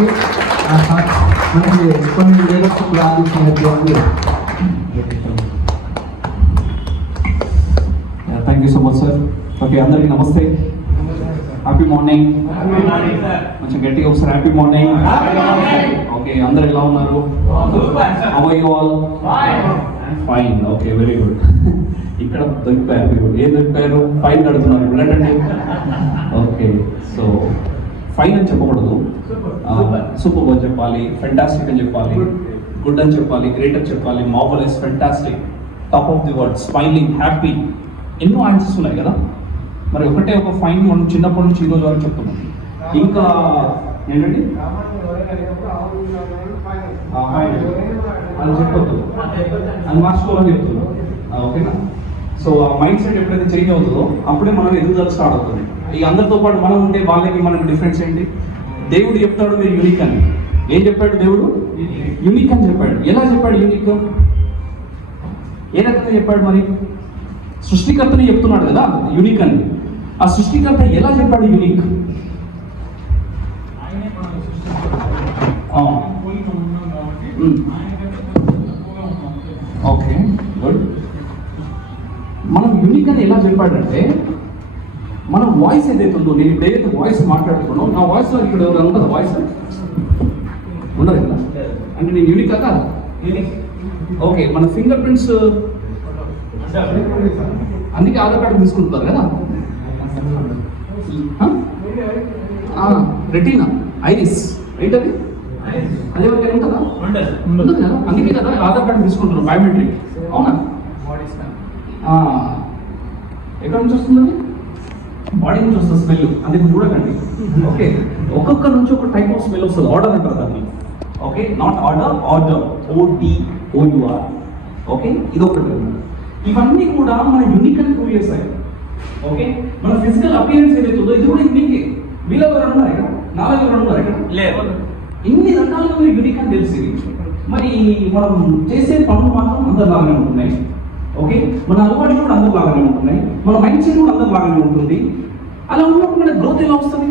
అందరికీ మనకి కొన్ని లీడర్షిప్ అందించినటువంటి thank you so much sir. Okay, అందరికీ నమస్తే, హ్యాపీ మార్నింగ్. కొంచెం గట్టిగా ఒకసారి హ్యాపీ మార్నింగ్. ఓకే, అందరు ఎలా ఉన్నారు? How are you all? Fine. Okay, very good. ఇక్కడ దొరికిపోయారు మీరు. ఏం దొరికిపోయారు? ఫైన్ అడుగుతున్నారు వెళ్ళండి. ఓకే, సో ఫైన్ అని చెప్పకూడదు, సూపర్ అని చెప్పాలి, ఫెంటాస్టిక్ అని చెప్పాలి, గుడ్ అని చెప్పాలి, గ్రేట్ అని చెప్పాలి, marvellous, fantastic, top of the word, smiling, happy, ఎన్నో ఆన్సర్స్ ఉన్నాయి కదా. మరి ఒకటే ఒక ఫైన్ మనం చిన్నప్పటి నుంచి ఈరోజు వరకు చెప్తున్నాం. ఇంకా ఏంటండి అని చెప్పొద్దు, అని మార్చుకోవాలని చెప్తున్నాం. ఓకేనా? సో ఆ మైండ్ సెట్ ఎప్పుడైతే చేంజ్ అవుతుందో అప్పుడే మనం ఎదుగుదల స్టార్ట్ అవుతుంది. ఈ అందరితో పాటు మనం ఉంటే వాళ్ళకి మనకి డిఫరెన్స్ ఏంటి? దేవుడు చెప్తాడు మీరు యూనిక్ అని. ఏం చెప్పాడు దేవుడు? యూనిక్ అని చెప్పాడు. ఎలా చెప్పాడు యూనిక్? ఏ రకంగా చెప్పాడు? మరి సృష్టికర్తనే చెప్తున్నాడు కదా యూనిక్ అని. ఆ సృష్టికర్త ఎలా చెప్పాడు యూనిక్? Okay, good. మనం యూనిక్ అని ఎలా చెప్పాడంటే, మన వాయిస్ ఏదైతే ఉందో, నేను ఇప్పుడు ఏదైతే వాయిస్ మాట్లాడుతున్నానో నా వాయిస్లో ఇక్కడ ఎవరు ఉండదు, వాయిస్ ఉండదు కదా. అంటే నేను యూనిక్ కదా. ఓకే, మన ఫింగర్ ప్రింట్స్ అందుకే ఆధార్ కార్డు తీసుకుంటున్నారు కదా. రెటీనా, ఐరిస్, ఏంటది? అదే ఎవరికైనా ఉంటుందా? ఉండదు కదా. అందుకే కదా ఆధార్ కార్డు తీసుకుంటున్నారు, బయోమెట్రిక్. అవునా? ఎక్కడ నుంచి వస్తుంది? బాడీ నుంచి వస్తుంది స్మెల్. అందుకే చూడకండి. ఓకే, ఒక్కొక్క నుంచి ఒక టైప్ ఆఫ్ స్మెల్ వస్తుంది. ఆర్డర్ అంటారు దాన్ని. Okay, not order, order, ODOUR. Okay, ఇది ఒకటి. ఇవన్నీ కూడా మన యూనిక్ అని ప్రూవ్ చేస్తాయి. ఓకే, మన ఫిజికల్ అపియరెన్స్ ఏదైతే ఉందో ఇది కూడా యూనికే. వీళ్ళు ఎవరు ఉన్నారు ఇక్కడ? నాలుగు ఎవరు ఉన్నారు ఇక్కడ? లేదు. ఇన్ని రకాలుగా మీరు యూనిక్ అని తెలిసి మరి మనం చేసే పనులు మాత్రం అందరిలాగానే ఉంటున్నాయి. ఓకే, మన అలవాట్లు కూడా అందరిలాగానే ఉంటున్నాయి, మన మైండ్ సెట్ కూడా అందరిలాగానే ఉంటుంది. అలా ఉన్నప్పుడు మన గ్రోత్ ఎలా వస్తుంది?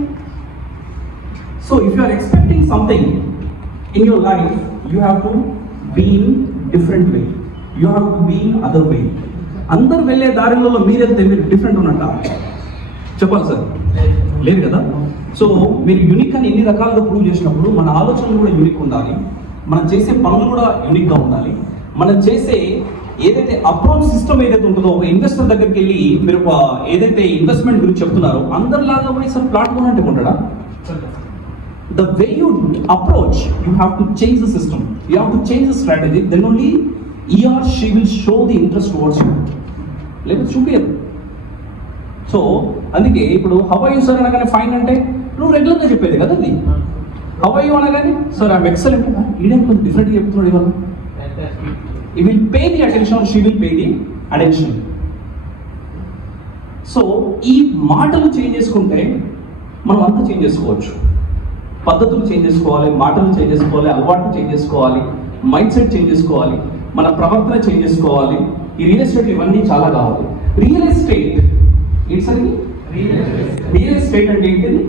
So if you are expecting something in your life, you have to be in different way, you have to be in other way. అందరు వెళ్ళే దారిలో మీరెళ్తే మీరు డిఫరెంట్ ఉన్నట్ట చెప్పాలి సార్? లేదు కదా. సో మీరు యూనిక్ అని ఎన్ని రకాలుగా ప్రూవ్ చేసినప్పుడు మన ఆలోచనలు కూడా యూనిక్ ఉండాలి, మనం చేసే పనులు కూడా యూనిక్గా ఉండాలి. మనం చేసే ఏదైతే అప్రోచ్ సిస్టమ్ ఏదైతే ఉంటుందో, ఒక ఇన్వెస్టర్ దగ్గరికి వెళ్ళి మీరు ఏదైతే ఇన్వెస్ట్మెంట్ గురించి చెప్తున్నారో అందరిలాగా పోయి సార్ ప్లాట్ కొనంటే కొంటాడా? The way you approach, you have to change the system, you have to change the strategy, then only he or she will show the interest towards you. లేదు చూపించదు. సో అందుకే ఇప్పుడు హౌ ఆర్ యూ సార్ అనగానే fine అంటే నువ్వు రెగ్యులర్గా చెప్పేది కదా అది. హౌ ఆర్ యూ అనగానే సార్ ఐఎమ్ ఎక్సలెంట్. ఈడేం కొంచెం డిఫరెంట్గా చెప్తున్నాడు ఇవాళ. You will pay the attention, she will pay the attention. So ఈ మాటలు చేంజ్ చేసుకుంటే మనం అంతా చేంజ్ చేసుకోవచ్చు. పద్ధతులు చేంజ్ చేసుకోవాలి, మాటలు చేంజ్ చేసుకోవాలి, అలవాట్లు చేంజ్ చేసుకోవాలి, మైండ్ సెట్ చేంజ్ చేసుకోవాలి, మన ప్రవర్తన చేంజ్ చేసుకోవాలి. ఈ రియల్ ఎస్టేట్ ఇవన్నీ చాలా కావాలి. రియల్ ఎస్టేట్ ఇట్స్ అని రియల్ ఎస్టేట్ అంటే ఏంటిది?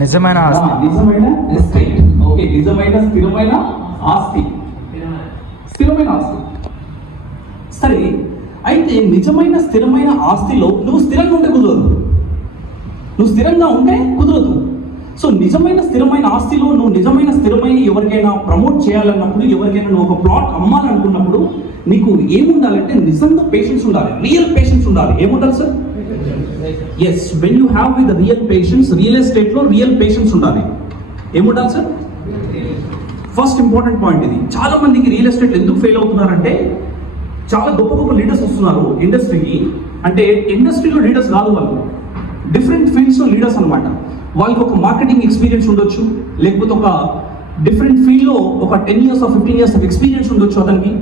నిజమైన ఆస్తి. నిజమైన ఎస్టేట్. ఓకే, నిజమైన స్థిరమైన ఆస్తి. స్థిరమైన ఆస్తి. సరే, అయితే నిజమైన స్థిరమైన ఆస్తిలో నువ్వు స్థిరంగా ఉంటే కుదరదు. నువ్వు స్థిరంగా ఉంటే కుదరదు. సో నిజమైన స్థిరమైన ఆస్తిలో నువ్వు నిజమైన స్థిరమైన ఎవరికైనా ప్రమోట్ చేయాలన్నప్పుడు, ఎవరికైనా నువ్వు ఒక ప్లాట్ అమ్మాలనుకున్నప్పుడు నీకు ఏముండాలంటే నిజంగా పేషెన్స్ ఉండాలి, రియల్ పేషెన్స్ ఉండాలి. ఏముండాలి sir? Yes, when you have with real patience, real ఎస్టేట్లో రియల్ పేషెన్స్ ఉండాలి. ఏముండాలి సార్? ఫస్ట్ ఇంపార్టెంట్ పాయింట్ ఇది. చాలా మందికి రియల్ ఎస్టేట్ ఎందుకు ఫెయిల్ అవుతున్నారంటే, చాలా గొప్ప గొప్ప లీడర్స్ వస్తున్నారు ఇండస్ట్రీకి. అంటే ఇండస్ట్రీలో లీడర్స్ కాదు వాళ్ళు, డిఫరెంట్ ఫీల్డ్స్లో లీడర్స్ అనమాట. వాళ్ళకి ఒక మార్కెటింగ్ ఎక్స్పీరియన్స్ ఉండొచ్చు, లేకపోతే ఒక డిఫరెంట్ ఫీల్డ్లో ఒక 10 years or 15 years of experience ఉండొచ్చు అతనికి.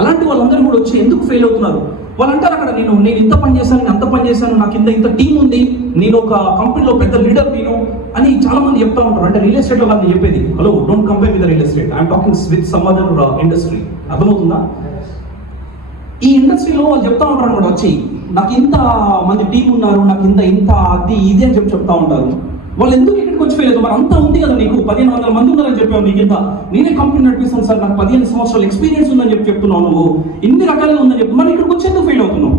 అలాంటి వాళ్ళందరూ కూడా వచ్చి ఎందుకు ఫెయిల్ అవుతున్నారు? వాళ్ళు అంటారు అక్కడ నేను ఇంత పని చేశాను, నేను అంత పని చేశాను, నాకు ఇంత టీం ఉంది, నేను ఒక కంపెనీలో పెద్ద లీడర్ నేను అని చాలా మంది చెప్తా ఉంటారు. అంటే రియల్ ఎస్టేట్లో వాళ్ళు చెప్పేది, hello don't compare with real estate, I'm talking with some other industry. అర్థమవుతుందా? ఈ ఇండస్ట్రీలో వాళ్ళు చెప్తా ఉంటారు అనమాట, వచ్చి నాకు ఇంత మంది టీం ఉన్నారు, నాకు ఇంత అది ఇది అని చెప్తా ఉంటారు. వాళ్ళు ఎందుకు ఇక్కడికి వచ్చి ఫెయిల్ అవుతారు? మరి అంతా ఉంది కదా నీకు, 1500 మంది ఉన్నారని చెప్పావు, నీకు ఇంత నేనే కంపెనీ నడిపిస్తాను సార్, నాకు 15 సంవత్సరాల ఎక్స్పీరియన్స్ ఉందని చెప్తున్నావు, నువ్వు ఇన్ని రకాలుగా ఉందని చెప్పి, మరి ఇక్కడికి వచ్చి ఎందుకు ఫెయిల్ అవుతున్నావు?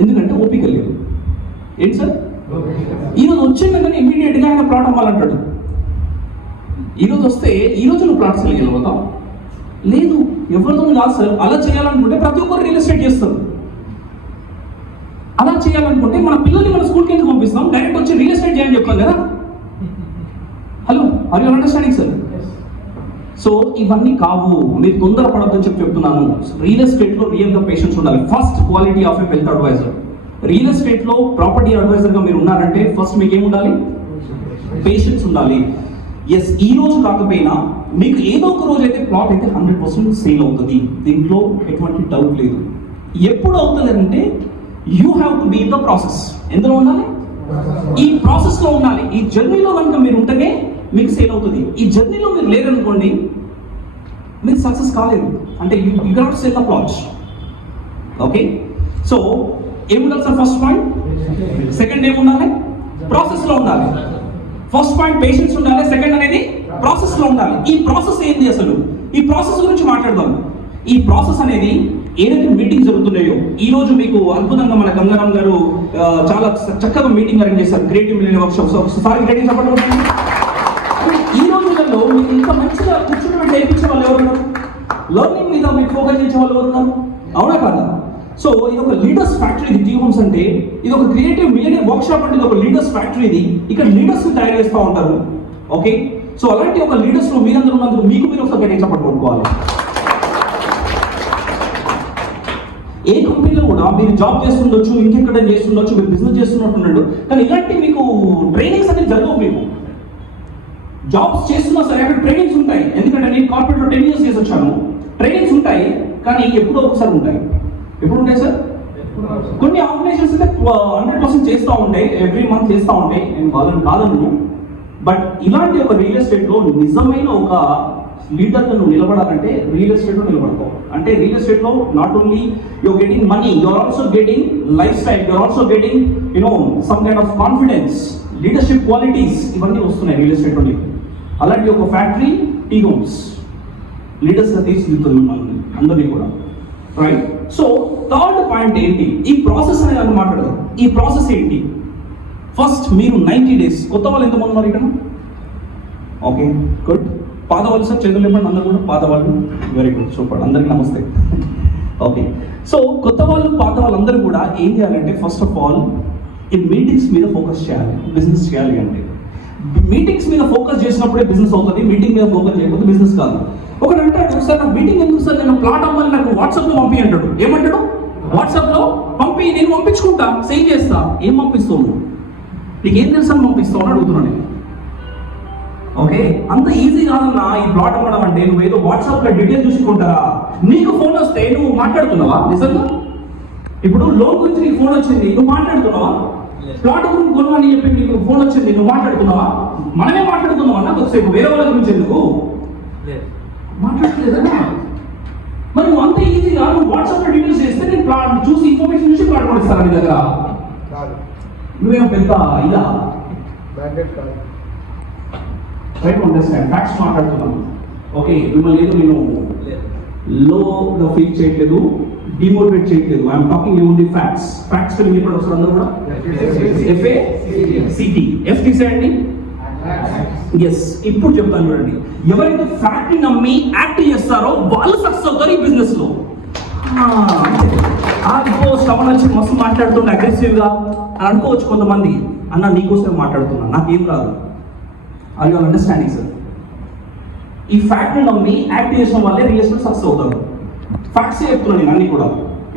ఎందుకంటే ఓపిక లేదు. ఏంటి సార్, ఈరోజు వచ్చిందని ఇమీడియట్గా ఆయన ప్లాట్ అమ్మాలంటాడు. ఈరోజు వస్తే ఈరోజు నువ్వు ప్లాట్స్ వెళ్ళగలుగుతావు? లేదు, ఎవరితో కాదు సార్. అలా చేయాలనుకుంటే ప్రతి ఒక్కరు రియల్ ఎస్టేట్ చేస్తారు. అలా చేయాలనుకుంటే మన పిల్లల్ని మన స్కూల్కి ఎందుకు పంపిస్తాం? డైరెక్ట్ వచ్చి రియల్ ఎస్టేట్ చేయని చెప్పాం కదా. Hello, are you understanding sir? So ఇవన్నీ కావు, మీరు తొందరపడొద్దని చెప్తున్నాను. రియల్ ఎస్టేట్లో రియల్గా పేషెన్స్ ఉండాలి. First quality of a wealth advisor. Real ఎస్టేట్లో ప్రాపర్టీ అడ్వైజర్గా మీరు ఉన్నారంటే ఫస్ట్ మీకు ఏముండాలి? పేషెన్స్ ఉండాలి. ఎస్, ఈ రోజు కాకపోయినా మీకు ఏదో ఒక రోజు అయితే ప్లాట్ అయితే 100% సేల్ అవుతుంది, దీంట్లో ఎటువంటి డౌట్ లేదు. ఎప్పుడు అవుతుంది అంటే you have to be in the process. ఎందులో ఉండాలి? ఈ ప్రాసెస్లో ఉండాలి. ఈ జర్నీలో కనుక మీరు ఉంటేనే మీకు సేల్ అవుతుంది. ఈ జర్నీలో మీరు లేరనుకోండి, మీరు సక్సెస్ కాలేదు. అంటే you cannot sale the plots. Okay, so ఏముండాలి సార్? First point. సెకండ్ ఏముండాలి? ప్రాసెస్లో ఉండాలి. ఫస్ట్ పాయింట్ పేషెన్స్ ఉండాలి, సెకండ్ అనేది ప్రాసెస్లో ఉండాలి. ఈ ప్రాసెస్ ఏంటి అసలు? ఈ ప్రాసెస్ గురించి మాట్లాడదాం. ఈ ప్రాసెస్ అనేది ఏదైతే మీటింగ్ జరుగుతున్నాయో, ఈ రోజు మీకు అద్భుతంగా మన గంగారాం గారు చాలా చక్కగా మీటింగ్ అరేంజ్ చేశారు, క్రియేటివ్ మిలియన్ వర్క్షాప్. ఒకసారి క్రియేటివ్ సపోర్ట్ కొట్టండి. ఈ రోజులలో మీకు ఇంకా మంచిగా కూర్చుని నేర్పించే వాళ్ళు ఎవరున్నారు? లెర్నింగ్ మీద మీకు ఫోకస్ చేసే వాళ్ళు ఎవరున్నారు? అవునా కాదా? సో ఇది ఒక లీడర్స్ ఫ్యాక్టరీ. ఇది టీ హోమ్స్ అంటే ఇది ఒక క్రియేటివ్ మిలియన్ వర్క్షాప్ అంటే ఇది ఒక లీడర్స్ ఫ్యాక్టరీ. ఇది ఇక్కడ లీడర్స్ తయారు చేస్తూ ఉంటారు. ఓకే, సో అలాంటి ఒక లీడర్స్ లో మీరందరూ ఉన్నందుకు మీకు మీరు ఒకసారి గట్టిగా సపోర్ట్ కొట్టుకోవాలి. ఏ కంపెనీలో కూడా మీరు జాబ్ చేస్తుండొచ్చు, ఇంకెక్కడ చేస్తుండొచ్చు, మీరు బిజినెస్ చేస్తున్నట్టున్నాడు, కానీ ఇలాంటి మీకు ట్రైనింగ్స్ అనేది జరగవు. మీకు జాబ్స్ చేస్తున్నా సరే అక్కడ ట్రైనింగ్స్ ఉంటాయి. ఎందుకంటే నేను కార్పొరేట్లో 10 years చేసి వచ్చాను. ట్రైనింగ్స్ ఉంటాయి, కానీ ఎప్పుడో ఒకసారి ఉంటాయి. ఎప్పుడు ఉంటాయి సార్? కొన్ని ఆర్గనైజేషన్స్ అయితే 100% చేస్తూ ఉంటాయి, ఎవ్రీ మంత్ చేస్తూ ఉంటాయి. నేను వాళ్ళని కాదను. బట్ ఇలాంటి ఒక రియల్ ఎస్టేట్లో నిజమైన ఒక లీడర్గా నువ్వు నిలబడాలంటే రియల్ ఎస్టేట్లో నిలబడతావు. అంటే రియల్ ఎస్టేట్లో not only your getting money, you're also getting life style, you're also getting some kind of confidence, leadership qualities ఇవన్నీ వస్తున్నాయి రియల్ ఎస్టేట్లో. అలాంటి ఒక ఫ్యాక్టరీ టీ హోమ్స్ లీడర్స్గా తీర్చిదిద్దుతుంది అందరినీ కూడా. రైట్, సో థర్డ్ పాయింట్ ఏంటి? ఈ ప్రాసెస్ అనేది మనం మాట్లాడదాం. ఈ ప్రాసెస్ ఏంటి? ఫస్ట్ మీరు 90 days. కొత్త వాళ్ళు ఎంతమంది ఉన్నారు ఇక్కడ? Okay, good. పాత వాళ్ళు సార్ చేతులు ఇవ్వండి అందరూ కూడా. పాత వాళ్ళు, వెరీ గుడ్, సూపర్, అందరికీ నమస్తే. ఓకే, సో కొత్త వాళ్ళు పాత వాళ్ళందరూ కూడా ఏం చేయాలంటే ఫస్ట్ ఆఫ్ ఆల్ ఈ మీటింగ్స్ మీద ఫోకస్ చేయాలి. బిజినెస్ చేయాలి అంటే మీటింగ్స్ మీద ఫోకస్ చేసినప్పుడే బిజినెస్ అవుతుంది. మీటింగ్ మీద ఫోకస్ చేయకపోతే బిజినెస్ కాదు. ఒకటి అంటాడు, సార్ నా మీటింగ్ ఎందుకు సార్, నేను ప్లాట్ అమ్మాలి, నాకు వాట్సాప్లో పంపి అంటాడు. ఏమంటాడు? వాట్సాప్లో పంపి, నేను పంపించుకుంటా, సేవ్ చేస్తా. ఏం పంపిస్తావు నువ్వు? నీకేం తెలుసు అని పంపిస్తావు అని అడుగుతున్నాను నేను. ఓకే, అంత ఈజీ కాదన్నా ఈ ప్లాట్ అమ్మడం అంటే. నువ్వు ఏదో వాట్సాప్లో డీటెయిల్ చూసుకుంటారా? నీకు ఫోన్ వస్తే నువ్వు మాట్లాడుతున్నావా నిజంగా? ఇప్పుడు లోన్ గురించి నీకు ఫోన్ వచ్చింది, నువ్వు మాట్లాడుతున్నావా? ప్లాట్ గురించి కొనమని చెప్పి నీకు ఫోన్ వచ్చింది, నువ్వు మాట్లాడుతున్నావా? మనమే మాట్లాడుతున్నావా అన్న కొద్దిసేపు, వేరే వాళ్ళ గురించి ఎందుకు మాట్లాడలేదా? మరి నువ్వు అంత ఈజీగా నువ్వు వాట్సాప్ లో డీటెయిల్స్ చేస్తే నేను ప్లాట్ చూసి ఇన్ఫర్మేషన్ చూసి ప్లాట్ కొనిస్తాను నీ దగ్గర. నువ్వేం పెద్ద ఇదా? రైట్, అండర్స్టాండ్, ఫ్యాక్ట్స్ మాట్లాడుతున్నాను. ఓకే, మిమ్మల్ని ఏదో నేను లోగా ఫీల్ చేయట్లేదు, డిమోటివేట్ చేయట్లేదు. I'm talking only facts. Facts filling ఎప్పుడు వస్తారు అందరూ కూడా? FACT. F తీసేయండి. ఎస్, ఇప్పుడు చెప్తాను చూడండి. ఎవరైతే ఫ్యాక్ట్ ని నమ్మి యాక్ట్ చేస్తారో వాళ్ళు సక్సెస్ అవుతారు ఈ బిజినెస్ లో. స్టవన్ వచ్చి మస్తు మాట్లాడుతుంటే అగ్రెసివ్ గా అని అనుకోవచ్చు కొంతమంది. అన్న నీకోసం మాట్లాడుతున్నా, నాకేం రాదు. అది అండర్స్టాండింగ్ సార్. ఈ ఫ్యాక్ట్ ని నమ్మి యాక్ట్ చేసిన వాళ్ళే రియల్ ఎస్టేట్ సక్సెస్ అవుతారు. ఫ్యాక్ట్స్ చెప్తున్నాను నేను అన్ని కూడా.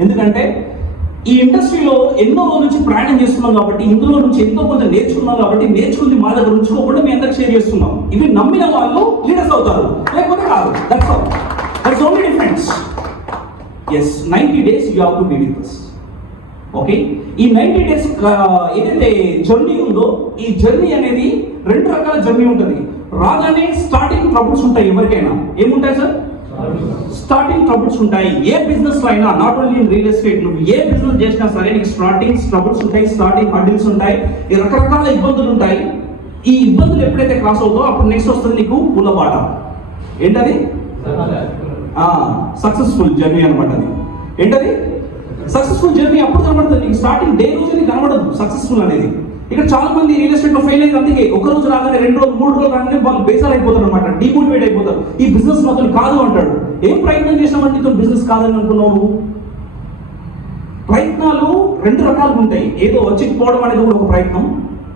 ఎందుకంటే ఈ ఇండస్ట్రీలో ఎన్నో రోజుల నుంచి ప్రయాణం చేస్తున్నాం కాబట్టి, ఇందులో నుంచి ఎంతో కొంత నేర్చుకున్నాం కాబట్టి, నేర్చుకుంది మా దగ్గర ఉంచుకోకుండా మీ అందరికి షేర్ చేస్తున్నాం. ఇవి నమ్మిన వాళ్ళు లీడర్స్ అవుతారు, లేకపోతే కాదు. That's all. That's only difference. Yes, 90 days you have to be with us. Okay, ఈ 90 days ఏదైతే జర్నీ ఉందో, ఈ జర్నీ అనేది 2 రకాల జర్నీ ఉంటుంది. రాగానే స్టార్టింగ్ ట్రబుల్స్ ఉంటాయి ఎవరికైనా. ఏముంటాయి సార్? స్టార్టింగ్ ట్రబుల్స్ ఉంటాయి. ఏ బిజినెస్ లో అయినా, not only in real estate, నువ్వు ఏ బిజినెస్ చేసినా సరే నీకు స్టార్టింగ్ ట్రబుల్స్ ఉంటాయి, స్టార్టింగ్ హర్డిల్స్ ఉంటాయి, రకరకాల ఇబ్బందులు ఉంటాయి. ఈ ఇబ్బందులు ఎప్పుడైతే క్రాస్ అవుతావో అప్పుడు నెక్స్ట్ వస్తుంది నీకు పూల బాట. ఏంటది? సక్సెస్ఫుల్ జర్నీ అనమాట. అది ఏంటది? Successful journey. అప్పుడు కనబడుతుంది నీకు, స్టార్టింగ్ డే రోజు నీకు కనబడదు సక్సెస్ఫుల్ అనేది. ఇక్కడ చాలా మంది రియల్ ఎస్టేట్ లో ఫెయిల్ అయ్యింది. అందుకే ఒక రోజు రాగానే 2 రోజులు 3 రోజులు రాగానే వాళ్ళు బేసార్ అయిపోతారు అనమాట, డిమోటివేట్ అయిపోతారు. ఈ బిజినెస్ మాత్రం కాదు అంటాడు. ఏం ప్రయత్నం చేసినామంటే ఇతను బిజినెస్ కాదని అనుకున్నావు. ప్రయత్నాలు 2 రకాలుగా ఉంటాయి. ఏదో వచ్చి పోవడం అనేది కూడా ఒక ప్రయత్నం.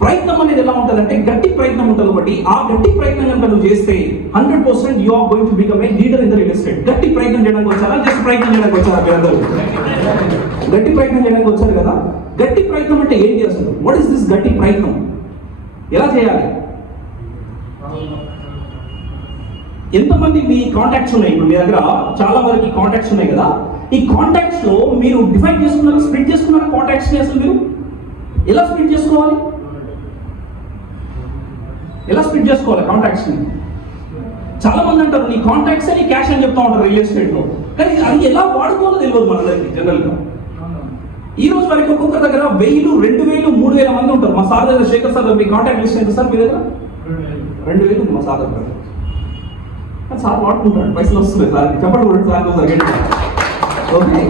ప్రయత్నం అనేది ఎలా ఉంటుందంటే గట్టి ప్రయత్నం ఉంటుంది ఒకటి. ఆ గట్టి ప్రయత్నం కనుక నువ్వు చేస్తే 100% you are going to become a leader in the real estate. గట్టి ప్రయత్నం చేయడానికి వచ్చారా? జస్ట్ ప్రయత్నం చేయడానికి వచ్చారా? మీరందరూ గట్టి ప్రయత్నం చేయడానికి వచ్చారు కదా. గట్టి ప్రయత్నం అంటే ఏంటి అసలు? వాట్ ఇస్ దిస్ గట్టి ప్రయత్నం? ఎలా చేయాలి? ఎంతమంది మీ కాంటాక్ట్స్ ఉన్నాయి? ఇప్పుడు మీ దగ్గర చాలా వరకు కాంటాక్ట్స్ ఉన్నాయి కదా. ఈ కాంటాక్ట్స్ లో మీరు డిఫైన్ చేసుకున్నారా, స్ప్లిట్ చేసుకున్నారా కాంటాక్ట్స్ ని? అసలు మీరు ఎలా స్ప్లిట్ చేసుకోవాలి? ఎలా స్ప్లిట్ చేసుకోవాలి కాంటాక్ట్స్ ని? చాలా మంది అంటారు నీ కాంటాక్ట్స్ అని క్యాష్ అని చెప్తా ఉంటారు రియల్ ఎస్టేట్ లో. కానీ అది ఎలా వాడుకోవాలో తెలియదు మనందరికి జనరల్ గా. ఈ రోజు వరకు ఒక్కొక్క దగ్గర 1000, 2000, 3000 మంది ఉంటారు. మా సార్ దగ్గర శేఖర్ సార్ మీ కాంటాక్ట్ లిస్ట్ ఎంత సార్ మీ దగ్గర? 2000 ఉంది మా సార్ దగ్గర. సార్ వాడుకుంటాడు, పైసలు వస్తున్నాయి సార్కి. చెప్పండి సార్. ఓకే,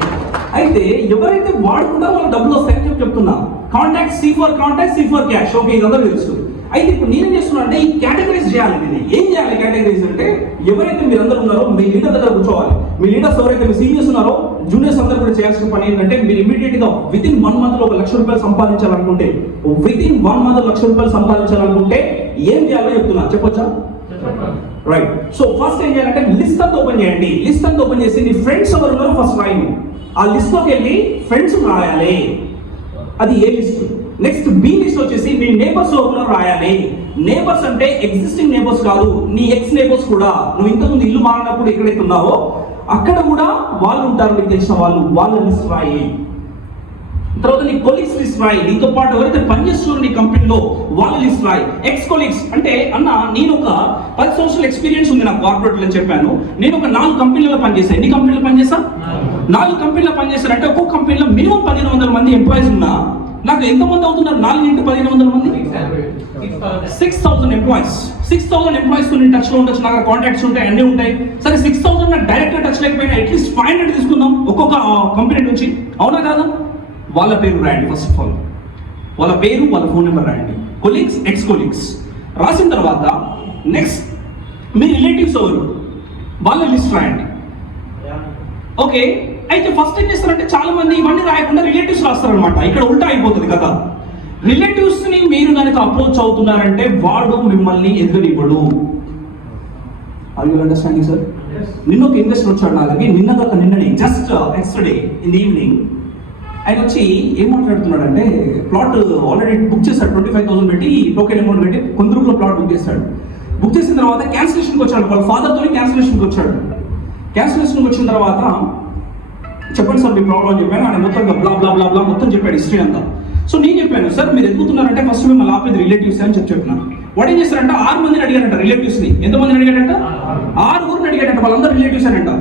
అయితే ఎవరైతే వాడుకుంటారో వాళ్ళకి డబ్బులు వస్తాయని చెప్తున్నా. Contact C for contact, C for cash. Okay, ఇదంతా తెలుసు. అయితే ఇప్పుడు నేనేం చేస్తున్నా అంటే ఈ కేటగరైజ్ చేయాలి. ఇది ఏం చేయాలి కేటగరైజ్ అంటే, ఎవరైతే మీరందరూ ఉన్నారో మీ లీడర్ దగ్గర కూర్చోవాలి. మీ లీడర్స్ ఎవరైతే మీ సీనియర్స్ ఉన్నారో జూనియర్స్ అందరూ కూడా చేయాల్సిన పని ఏంటంటే, మీరు ఇమీడియట్ గా విత్ ఇన్ 1 month లో 1 లక్ష రూపాయలు సంపాదించాలనుకుంటే, విత్ ఇన్ 1 month 1 లక్ష రూపాయలు సంపాదించాలనుకుంటే ఏం చేయాలో చెప్తున్నా. చెప్పొచ్చా? రైట్. సో ఫస్ట్ ఏం చేయాలంటే లిస్ట్ అంతా ఓపెన్ చేయండి. లిస్ట్ అంతా ఓపెన్ చేసి నీ ఫ్రెండ్స్ ఎవరు ఉన్నారో ఫస్ట్ రాయండి. ఆ లిస్ట్ లోకి వెళ్ళి ఫ్రెండ్స్ రాయాలి. అది ఏ లిస్ట్. నెక్స్ట్ బి లిస్ట్ వచ్చేసి మీ నేబర్స్ ఎవరు రాయాలి. నేబర్స్ అంటే ఎగ్జిస్టింగ్ నేబర్స్ కాదు, నీ ఎక్స్ నేబర్స్ కూడా. నువ్వు ఇంతకుముందు ఇల్లు మారినప్పుడు ఎక్కడైతే ఉన్నావో అక్కడ కూడా వాళ్ళు ఉంటారు, నీకు తెలిసిన వాళ్ళు. వాళ్ళ లిస్ట్ రాయి. తర్వాత నీ కొలీగ్స్ లిస్ట్ రాయి. నీతో పాటు ఎవరైతే పనిచేస్తున్నారు నీ కంపెనీలో వాళ్ళ లిస్ట్ రాయి. ఎక్స్ కొలీగ్స్ అంటే, అన్న నేను ఒక 10 సంవత్సరాల ఎక్స్పీరియన్స్ ఉంది నాకు కార్పొరేట్ అని చెప్పాను. నేను ఒక 4 కంపెనీలలో పనిచేశాను. ఎన్ని కంపెనీలో పనిచేస్తా? 4 కంపెనీలో పనిచేశాను. అంటే ఒక్కొక్క కంపెనీలో మినిమం 1500 మంది ఎంప్లాయీస్ ఉన్నా నాకు ఎంతమంది అవుతున్నారు? 4 into 1500 మంది 6000 ఎంప్లాయీస్. 6000 ఎంప్లాయీస్ తో నేను టచ్ లో ఉండొచ్చు. నాకు కాంటాక్ట్స్ ఉంటాయి, అన్నీ ఉంటాయి. సరే 6000 నాకు డైరెక్ట్ టచ్ లేకపోయినా అట్లీస్ట్ 500 తీసుకుందాం ఒక్కొక్క కంపెనీ నుంచి. అవునా కాదా? వాళ్ళ పేరు రాయండి. ఫస్ట్ ఆఫ్ ఆల్ వాళ్ళ పేరు, వాళ్ళ ఫోన్ నెంబర్ రాయండి. కొలీగ్స్, ఎక్స్ కొలీగ్స్ రాసిన తర్వాత నెక్స్ట్ మీ రిలేటివ్స్ ఎవరు వాళ్ళ లిస్ట్ రాయండి. ఓకే, అయితే ఫస్ట్ ఏం చేస్తారంటే చాలా మంది ఇవన్నీ రాయకుండా రిలేటివ్స్ రాస్తారనమాట. ఇక్కడ ఉల్టా అయిపోతుంది కదా. రిలేటివ్స్ ని మీరు కనుక అప్రోచ్ అవుతున్నారంటే వాడు మిమ్మల్ని ఎదురునివ్వడు. Are you understanding sir? నిన్న ఒక ఇన్వెస్టర్ వచ్చాడు నా దగ్గరికి. నిన్ననే just yesterday in the evening ఆయన వచ్చి ఏం మాట్లాడుతున్నాడు అంటే, ప్లాట్ ఆల్రెడీ బుక్ చేశాడు. 25,000 పెట్టి టోకెన్ అమౌంట్ పెట్టి కొందరులో ప్లాట్ బుక్ చేశాడు. బుక్ చేసిన తర్వాత క్యాన్సిలేషన్కి వచ్చాడు. వాళ్ళ ఫాదర్తో క్యాన్సిలేషన్కి వచ్చాడు. క్యాన్సిలేషన్కి వచ్చిన తర్వాత చెప్పండి సార్ మీ ప్రాబ్లం అని చెప్పాను. ఆయన మొత్తం బ్లా బ్లా బ్లా బ్లా మొత్తం చెప్పాడు హిస్టరీ అంతా. సో నేను చెప్పాను సార్ మీరు ఎదుగుతున్నారంటే ఫస్ట్ మిమ్మల్ని ఆపేది రిలేటివ్స్ అని చెప్పాను. వాడు ఏం చేస్తారంటే 6 మందిని అడిగారంట రిలేటివ్స్ ని. ఎంతమందిని అడిగాడంట? 6 అడిగాడంట. వాళ్ళందరూ రిలేటివ్స్ అంట.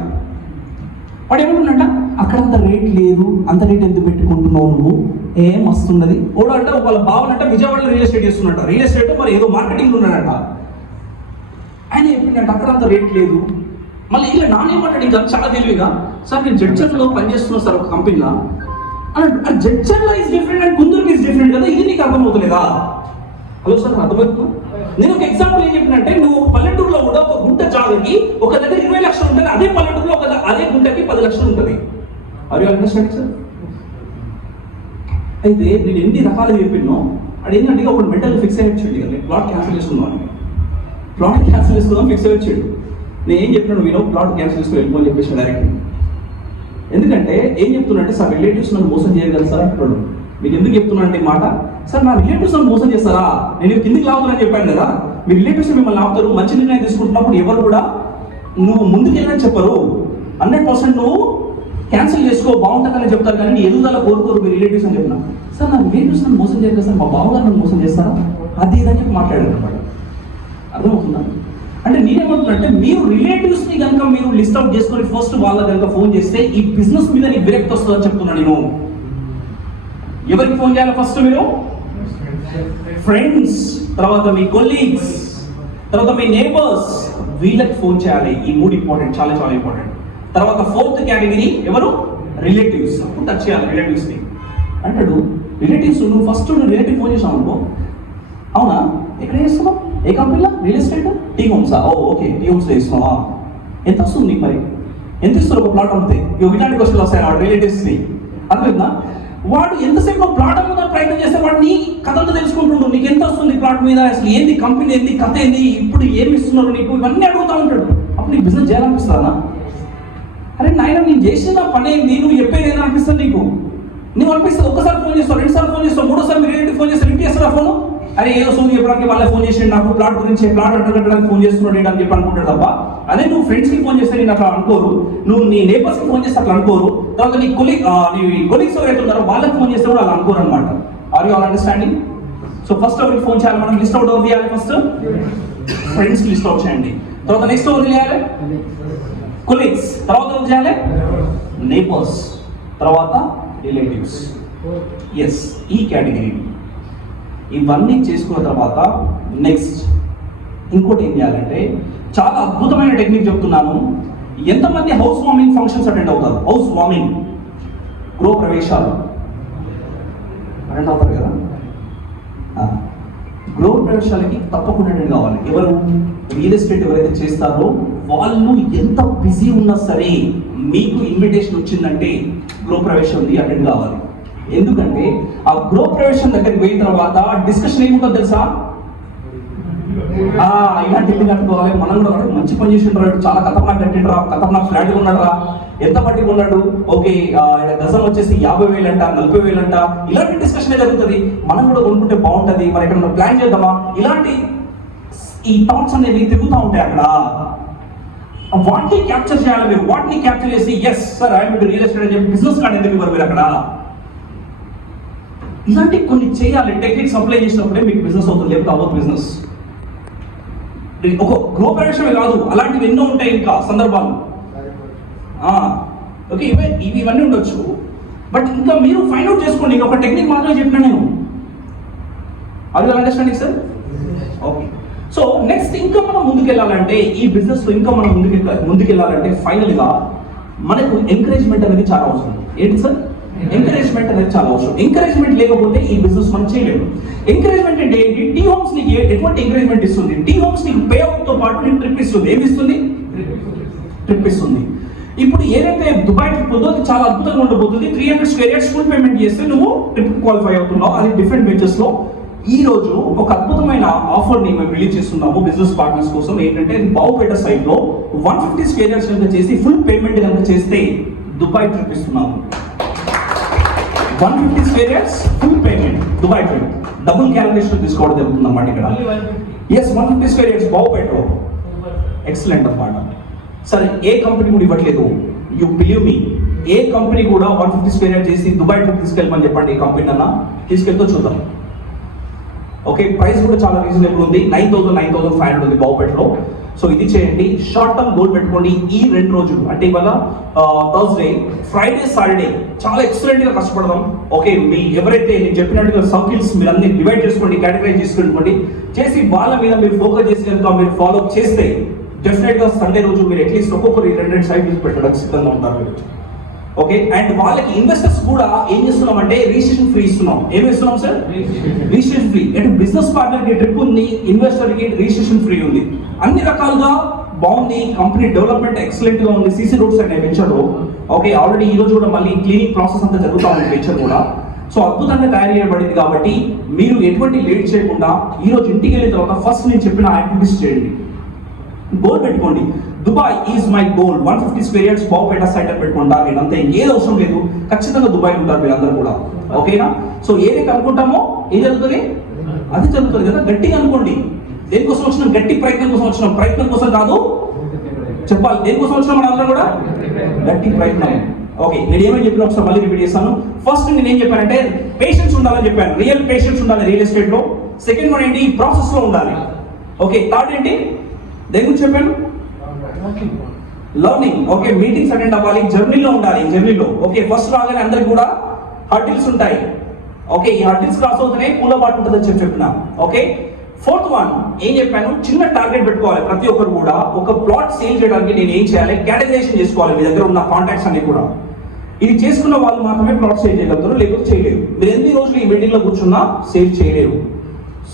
వాడు ఏమంటున్నాడంట, అక్కడంత రేట్ లేదు, అంత రేట్ ఎందుకు పెట్టుకుంటున్నావు నువ్వు, ఏం వస్తున్నది. ఓడు అంట వాళ్ళ బావనంట విజయవాడలో రియల్ ఎస్టేట్ చేస్తున్నట్ట. రియల్ ఎస్టేట్ మరి ఏదో మార్కెటింగ్ ఉన్నాడంట. ఆయన చెప్పిండట అక్కడ అంత రేట్ లేదు. మళ్ళీ ఇలా నానేమంటాడు ఇంకా చాలా తెలివిగా, సార్ నేను జడ్చర్లో పనిచేస్తున్నాను సార్ ఒక కంపెనీలో అన్నట్టు. జడ్చర్లో ఈజ్ డిఫరెంట్ అండ్ కుందూరుకి ఈజ్ డిఫరెంట్ కదా. ఇది నీకు అర్థమవుతలేదా? హలో సార్ అర్థమవుతుందా? నేను ఒక ఎగ్జాంపుల్ ఏం చెప్పినంటే, నువ్వు ఒక పల్లెటూరులో కూడా ఒక గుంట జాగకి ఒక దగ్గర 20 లక్షలు ఉంటుంది, అదే పల్లెటూరులో అదే గుంటకి 10 లక్షలు ఉంటుంది. Are you understanding sir? అయితే నేను ఎన్ని రకాలు చెప్పినో అది ఏంటంటే ఒక మెంటల్ ఫిక్స్ అయ్యి వచ్చాడు. ఇక ప్లాట్ క్యాన్సిల్ చేసుకుందాం అని. ప్లాట్ క్యాన్సిల్ చేసుకుందాం ఫిక్స్ అయ్యి వచ్చాడు. నేను ఏం చెప్పినాను, మీరు ప్లాట్ క్యాన్సిల్ చేసుకుని వెళ్ళిపోని చెప్పేసి డైరెక్ట్. ఎందుకంటే ఏం చెప్తున్నా అంటే, సార్ రిలేటివ్స్ నన్ను మోసం చేయగలరు సార్ అంటున్నాడు. మీకు ఎందుకు చెప్తున్నా అంటే మాట, సార్ నా రిలేటివ్స్ నన్ను మోసం చేస్తారా, నేను కిందికి లాగుతానని చెప్పాను కదా. మీ రిలేటివ్స్ మిమ్మల్ని ఆపుతారు. మంచి నిర్ణయం తీసుకుంటున్నప్పుడు ఎవరు కూడా నువ్వు ముందుకెళ్ళని చెప్పరు. 100% నువ్వు క్యాన్సిల్ చేసుకో బాగుంటుందని చెప్తారు, కానీ నీ ఎదుగుదల కోరుకోరు మీ రిలేటివ్స్ అని చెప్పిన. సార్ నా రిలేటివ్స్ నన్ను మోసం చేయరు కదా సార్, మా బావగారు నన్ను మోసం చేస్తారా, అది ఇదని చెప్పి మాట్లాడారు అనమాట. అర్థమవుతుందా? అంటే నేనేమంటున్నానంటే, మీరు రిలేటివ్స్ ని కనుక మీరు లిస్ట్ అవుట్ చేసుకొని ఫస్ట్ వాళ్ళ కనుక ఫోన్ చేస్తే ఈ బిజినెస్ మీద నీకు విరక్తి వస్తుందని చెప్తున్నాను నేను. ఎవరికి ఫోన్ చేయాలి ఫస్ట్? మీరు ఫ్రెండ్స్, తర్వాత మీ కొలీగ్స్, తర్వాత మీ నేబర్స్, వీళ్ళకి ఫోన్ చేయాలి. ఈ 3 ఇంపార్టెంట్, చాలా చాలా ఇంపార్టెంట్. తర్వాత 4th కేటగిరీ ఎవరు? రిలేటివ్స్. అప్పుడు టచ్ చేయాలి రిలేటివ్స్ని. అంటాడు రిలేటివ్స్, నువ్వు ఫస్ట్ రిలేటివ్ ఫోన్ చేసావు అనుకో, అవునా ఎక్కడ చేస్తున్నావు, ఏ కంపెనీలో, రియల్ ఎస్టేట్, టీ హోమ్సా, ఓకే టీ హోమ్స్లో చేస్తున్నావా, ఎంత వస్తుంది నీకు, మరి ఎంత ఇస్తారు ఒక ప్లాట్ అమ్మితే, ఇలాంటి క్వశ్చన్లు వస్తాయి వాడు రిలేటివ్స్ని. అర్థమైందా? వాడు ఎంతసేపు ప్లాట్ అమ్ముదాం ప్రయత్నం చేస్తే వాడు నీ కథంతా తెలుసుకుంటుండు, నీకు ఎంత వస్తుంది ప్లాట్ మీద, అసలు ఏంది కంపెనీ, ఏంది కథ, ఏంది ఇప్పుడు ఏమి ఇస్తున్నారు నీకు, ఇవన్నీ అడుగుతూ ఉంటాడు. అప్పుడు నీకు బిజినెస్ చేయాలనిపిస్తుందా? అరే నాయన నేను చేసిన పని ఏంది, నువ్వు చెప్పేది ఏదో అనిపిస్తుంది నీకు. నువ్వు అనిపిస్తుంది ఒక్కసారి ఫోన్ చేస్తావు, 2 సార్లు ఫోన్ చేస్తావు, 3వ సారి మీ రిలేటివ్ ఫోన్ చేస్తావు, ఇంటి చేస్తారా ఫోను, అరే ఏదో సోని చెప్పడానికి వాళ్ళే ఫోన్ చేసి నాకు ప్లాట్ గురించి ప్లాట్ అడ్డగట్టడానికి ఫోన్ చేస్తున్నాడు అని చెప్పి అనుకుంటాడు తప్ప, అదే నువ్వు ఫ్రెండ్స్కి ఫోన్ చేస్తే నేను అట్లా అనుకోరు, నువ్వు నీ నేబర్స్కి ఫోన్ చేస్తే అట్లా అనుకోరు, తర్వాత నీ కొలీగ్స్ ఎవరైతే ఉన్నారో వాళ్ళకి ఫోన్ చేస్తే కూడా అలా అనుకోరు అనమాట. Are you all understanding? So first ఎవరికి ఫోన్ చేయాలి మనం, లిస్ట్ అవుట్ ఎవరు చేయాలి, ఫస్ట్ ఫ్రెండ్స్కి లిస్ట్ అవుట్ చేయండి. తర్వాత నెక్స్ట్ ఎవరు చేయాలి, కొలీగ్స్. తర్వాత ఎవరు చేయాలి, నేబర్స్. తర్వాత రిలేటివ్స్. ఎస్, ఈ కేటగిరీ. ఇవన్నీ చేసుకున్న తర్వాత నెక్స్ట్ ఇంకోటి ఏం చేయాలంటే, చాలా అద్భుతమైన టెక్నిక్ చెప్తున్నాను. ఎంతమంది హౌస్ వార్మింగ్ ఫంక్షన్స్ అటెండ్ అవుతారు? హౌస్ వార్మింగ్, గృహ ప్రవేశాలు అటెండ్ అవుతారు కదా. గృహ ప్రవేశాలకి తప్పకుండా అటెండ్ కావాలి. ఎవరు? రియల్ ఎస్టేట్ ఎవరైతే చేస్తారో వాళ్ళు ఎంత బిజీ ఉన్నా సరే మీకు ఇన్విటేషన్ వచ్చిందంటే గృహ ప్రవేశం ఉంది, అటెండ్ కావాలి. ఎందుకంటే ఆ గృహ ప్రవేశం దగ్గరికి పోయిన తర్వాత డిస్కషన్ ఏముంటుందో తెలుసా? ఇలాంటి ఇల్లు కట్టుకోవాలి, మనం కూడా మంచి పని చేసి ఉంటాడు, చాలా ఖతర్నాక్ కట్టిండ్రా, ఖతర్నాక్ ఫ్లాట్ ఉన్నాడురా, ఎంత బట్టి ఉన్నాడు, ఓకే గజం వచ్చేసి 50,000 అంట, 40,000 అంట, ఇలాంటి డిస్కషన్ జరుగుతుంది. మనం కూడా కొనుక్కుంటే బాగుంటుంది, మరి ఎక్కడ ప్లాన్ చేద్దామా, ఇలాంటి ఈ థాట్స్ అనేవి తిరుగుతూ ఉంటాయి అక్కడ. వాటిని క్యాప్చర్ చేయాలి మీరు. వాటిని క్యాప్చర్ చేసి yes sir I am real estate అని చెప్పి బిజినెస్ కార్డ్ ఎందుకు ఇవ్వరు మీరు అక్కడ. ఇలాంటి కొన్ని చేయాలి. టెక్నిక్స్ అప్లై చేసినప్పుడే మీకు బిజినెస్ అవుతుంది, లేకపోతే అవ్వదు బిజినెస్. ఒక గృహ ప్రవేశమే కాదు, అలాంటివి ఎన్నో ఉంటాయి ఇంకా సందర్భాలు. ఓకే, ఇవన్నీ ఉండొచ్చు. బట్ ఇంకా మీరు ఫైండ్ అవుట్ చేసుకోండి. ఒక టెక్నిక్ మాత్రమే చెప్పినా నేను. Are you understanding sir? Okay. So next ఇంకా మనం ముందుకెళ్ళాలంటే, ఈ బిజినెస్ లో ఇంకా మనం ముందుకెళ్ళాలంటే ఫైనల్ గా మనకు ఎంకరేజ్మెంట్ అనేది చాలా అవసరం. ఏంటి సార్? ఎంకరేజ్మెంట్ అనేది చాలా అవసరం. ఎంకరేజ్మెంట్ లేకపోతే ఈ బిజినెస్ మనం చేయలేము. ఎంకరేజ్మెంట్ అంటే ఏంటి? టీ హోమ్స్ నీకు ఎటువంటి ఎంకరేజ్మెంట్ ఇస్తుంది? టీ హోమ్స్ నీకు పే అవుట్ తో పాటు నీకు ట్రిప్ ఇస్తుంది. ఏమి ఇస్తుంది? ట్రిప్ ఇస్తుంది. ఇప్పుడు ఏదైతే దుబాయ్ ట్రిప్ ఉందో అది చాలా అద్భుతంగా ఉండబోతుంది. 300 స్క్వేర్ యార్డ్స్ ఫుల్ పేమెంట్ చేస్తే నువ్వు ట్రిప్ క్వాలిఫై అవుతున్నావు. అది డిఫరెంట్ బెంచెస్ లో. ఈ రోజు ఒక అద్భుతమైన ఆఫర్ ని మేము రిలీజ్ చేస్తున్నాము బిజినెస్ పార్ట్నర్స్ కోసం. ఏంటంటే బావుపేట సైట్ లో 150 స్క్వేర్ యార్డ్స్ కనుక చేసి ఫుల్ పేమెంట్ కనుక చేస్తే దుబాయ్ ట్రిప్ ఇస్తున్నాము. 150 square yards full payment Dubai trip. Double calculation తీసుకోవడం జరుగుతుంది అన్నమాట ఇక్కడ. ఎస్, 150 స్క్వేర్ యార్డ్స్ బావుపేటలో. ఎక్సలెంట్ అన్నమాట. సరే, ఏ కంపెనీ కూడా ఇవ్వట్లేదు. యూ బిలీవ్ మీ, ఏ కంపెనీ కూడా 150 స్క్వేర్ యార్డ్ చేసి దుబాయ్ ట్రిప్ తీసుకెళ్ళమని చెప్పండి. ఏ కంపెనీ అన్నా తీసుకెళ్తే చూద్దాం. ఓకే, ప్రైస్ కూడా చాలా రీజనబుల్ ఉంది. 9,500 ఉంది బావుపేటలో. సో ఇది చేయండి. షార్ట్ టర్మ్ గోల్ పెట్టుకోండి. ఈ 2 రోజులు అంటే ఇవాళ థర్స్డే, ఫ్రైడే, సాటర్డే చాలా ఎక్సలెంట్ గా కష్టపడదాం. ఓకే, మీ ఎవరైతే నేను చెప్పినట్టుగా సర్కిల్స్ మీరు అన్ని డివైడ్ చేసుకోండి, కేటగరైజ్ చేసుకోండి, చేసి వాళ్ళ మీద మీరు ఫోకస్ చేసి కనుక మీరు ఫాలో చేస్తే డెఫినెట్ గా సండే రోజు మీరు అట్లీస్ట్ ఒక్కొక్కరు 2 సైట్లు పెట్టడానికి సిద్ధంగా ఉంటారు మీరు. ఓకే, అండ్ వాళ్ళకి ఇన్వెస్టర్స్ కూడా ఏం చేస్తున్నాం అంటే రిజిస్ట్రేషన్ ఫ్రీ ఇస్తున్నాం. ఏమి ఇస్తున్నాం సార్? Registration free. అంటే బిజినెస్ పార్ట్నర్ కి ట్రిప్ ఉంది, ఇన్వెస్టర్ కి రిజిస్ట్రేషన్ ఫ్రీ ఉంది. అన్ని రకాలుగా బాగుంది. కంపెనీ డెవలప్మెంట్ ఎక్సలెంట్ గా ఉంది. సిసి రోడ్స్ అనే వెంచర్. ఓకే, ఆల్రెడీ ఈ రోజు కూడా మళ్ళీ క్లీనింగ్ ప్రాసెస్ అంతా జరుగుతూ ఉంది వెంచర్ కూడా. సో అద్భుతంగా తయారు చేయబడింది. కాబట్టి మీరు ఎటువంటి లేట్ చేయకుండా ఈ రోజు ఇంటికి వెళ్ళిన తర్వాత ఫస్ట్ నేను చెప్పిన యాక్టివిటీస్ చేయండి. గోల్ పెట్టుకోండి. Dubai is my goal. 150 square yards Bavupeta site అని పెట్టుకుంటారు. నేను అంతా ఇంకేది అవసరం లేదు. ఖచ్చితంగా దుబాయ్ ఉంటారు మీరందరూ కూడా. ఓకేనా? సో ఏదైతే అనుకుంటామో ఏం జరుగుతుంది అది జరుగుతుంది కదా. గట్టిగా అనుకోండి. దేనికోసం వచ్చినాం? గట్టి ప్రయత్నం కోసం వచ్చినాం. ప్రయత్నం కోసం కాదు, చెప్పాలి. దేనికోసం వచ్చినాం మన అందరం కూడా? గట్టి ప్రయత్నం. ఓకే, నేను ఏమని చెప్పిన ఒకసారి మళ్ళీ రిపీట్ చేస్తాను. ఫస్ట్ నేను ఏం చెప్పానంటే పేషెన్స్ ఉండాలని చెప్పాను. రియల్ పేషెన్స్ ఉండాలి రియల్ ఎస్టేట్ లో. సెకండ్ వన్ ఏంటి? ప్రాసెస్ లో ఉండాలి. ఓకే, థర్డ్ ఏంటి? దేని గురించి చెప్పాను? లర్నింగ్. ఓకే, మీటింగ్స్ అటెండ్ అవ్వాలి. జర్నీలో ఉండాలి. జర్నీలో ఓకే, ఫస్ట్ రాగానే అందరికి కూడా హర్డిల్స్ ఉంటాయి. ఓకే, ఈ హర్డిల్స్ క్రాస్ అవుతున్నాయి పూల బాట ఉంటుందని చెప్పిన. ఓకే, ఫోర్త్ వన్ ఏం చెప్పాను, చిన్న టార్గెట్ పెట్టుకోవాలి ప్రతి ఒక్కరు కూడా. ఒక ప్లాట్ సేల్ చేయడానికి నేను ఏం చేయాలి, కేటగరైజేషన్ చేసుకోవాలి మీ దగ్గర ఉన్న కాంటాక్ట్స్ అన్ని కూడా. ఇది చేసుకున్న వాళ్ళు మాత్రమే ప్లాట్ సేల్ చేయగలుగుతారు, లేకపోతే చేయలేరు. మీరు ఎన్ని రోజులు ఈ మీటింగ్ లో కూర్చున్నా సేల్ చేయలేరు.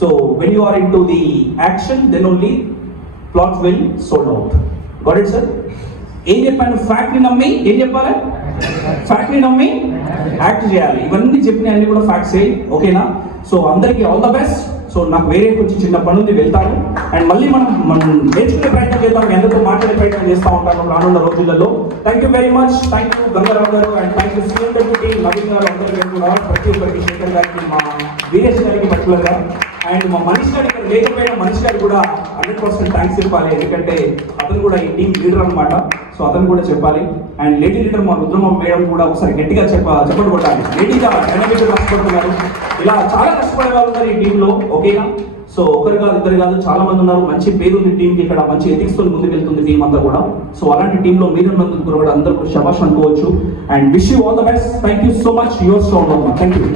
So when you are in to the action then only plot will sold out. Got it sir? ఏం చెప్పాను, ఫ్యాక్ట్ ని నమ్మి ఏం చెప్పాలి, ఫ్యాక్ట్ ని నమ్మి యాక్ట్ చేయాలి. ఇవన్నీ చెప్పిన అన్ని కూడా ఫ్యాక్ట్సే, ఓకేనా? సో అందరికీ ఆల్ ద బెస్ట్. సో నాకు వేరే కొంచెం చిన్న పని ఉంది, వెళ్తాను. అండ్ మళ్ళీ మనం నేర్చుకునే ప్రయత్నం చేద్దాం, మీ అందరితో మాట్లాడే ప్రయత్నం చేస్తూ ఉంటాను రానున్న రోజులలో. Thank you very much. Thank you Gangarao గారు and thank you CM deputy Naveen గారు, అందరికీ కూడా, ప్రతి ఒక్కరికి, శేఖర్ గారికి, మా వీరేష్ గారికి పర్టికులర్గా, అండ్ మా మనిషి గారు ఇక్కడ లేకపోయిన మనిషి గారికి కూడా 100% థ్యాంక్స్ చెప్పాలి. ఎందుకంటే అతను కూడా ఈ టీం లీడర్ అనమాట. సో అతను కూడా చెప్పాలి. అండ్ లేడీ లీడర్ మా రుద్రమ్మ మేడం కూడా ఒకసారి గట్టిగా చెప్పండి కొట్టాలి. లేడీగా ఎనభై కష్టపడుతున్నారు. ఇలా చాలా కష్టపడే వాళ్ళు ఉన్నారు ఈ టీంలో, ఓకేనా? సో ఒకరు కాదు, ఇద్దరు కాదు, చాలా మంది ఉన్నారు. మంచి పేరు ఉంది టీంకి, ఇక్కడ మంచి ఎథిక్స్ తో ముందుకు వెళ్తుంది టీం అంతా కూడా. సో అలాంటి టీంలో మీరున్నందుకు కూడా అందరూ కూడా శభాష్ అనుకోవచ్చు. And wish you all the best. Thank you so much. Your strong. Thank you.